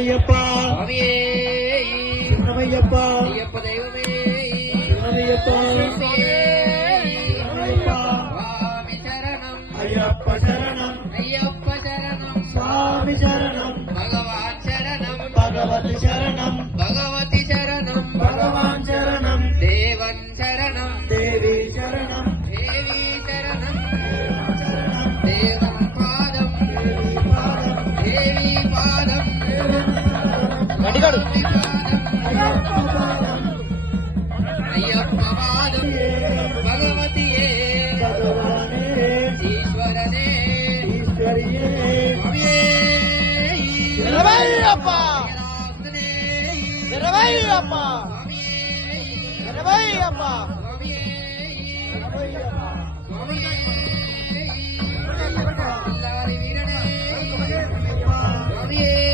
சரணமையப்பா சரணமையப்பா ஐயப்ப தெய்வமே சரணமையப்பா சுவாமி சரணம் ஐயப்ப சரணம் ஐயப்ப சரணம் சுவாமி சரணம் பகவான் சரணம் பகவதி சரணம் பகவதி சரணம் பகவான் சரணம் தேவன் சரணம் தேவி சரணம் தேவி சரணம் தேவன் பாதம் தேவி பாதம் ஐயப்ப பாதம் பகவதியே பகவானே ஈஸ்வரனே ஈஸ்வரியே శరవయ్యప్పా శరవయ్యప్పా శరవయ్యప్పా சுவாமியே